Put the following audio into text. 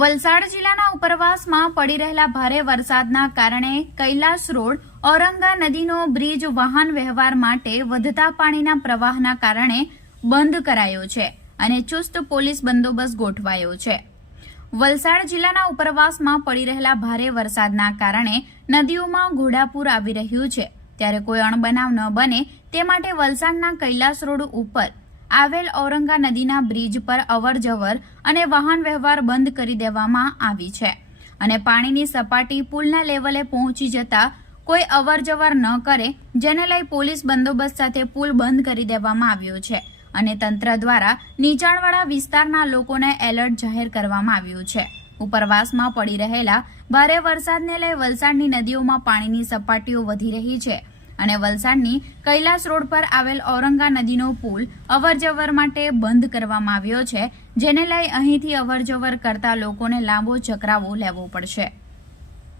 વલસાડ જિલ્લાના ઉપરવાસમાં પડી રહેલા ભારે વરસાદના કારણે કૈલાસ રોડ, ઔરંગા નદીનો બ્રિજ વાહન વ્યવહાર માટે વધતા પાણીના પ્રવાહના કારણે બંધ કરાયો છે અને ચુસ્ત પોલીસ બંદોબસ્ત ગોઠવાયો છે. વલસાડ જિલ્લાના ઉપરવાસમાં પડી રહેલા ભારે વરસાદના કારણે નદીઓમાં ઘોડાપૂર આવી રહ્યું છે. ત્યારે કોઈ અણબનાવ ન બને તે માટે વલસાડના કૈલાસ રોડ ઉપર આવેલ ઔરંગા નદીના બ્રિજ પર અવરજવર અને વાહન વ્યવહાર બંધ કરી દેવામાં આવી છે અને પાણીની સપાટી પુલના લેવલે પહોંચી જતા કોઈ અવરજવર ન કરે જેને લઈ પોલીસ બંદોબસ્ત સાથે પુલ બંધ કરી દેવામાં આવ્યો છે અને તંત્ર દ્વારા નીચાણવાળા વિસ્તારના લોકોને એલર્ટ જાહેર કરવામાં આવ્યું છે. ઉપરવાસમાં પડી રહેલા ભારે વરસાદને લઈ વલસાડની નદીઓમાં પાણીની સપાટીઓ વધી રહી છે અને વલસાડની કૈલાસ રોડ પર આવેલ ઔરંગા નદીનો પુલ અવરજવર માટે બંધ કરવામાં આવ્યો છે, જેને લઈ અહીંથી અવરજવર કરતા લોકોને લાંબો ચકરાવો લેવો પડશે.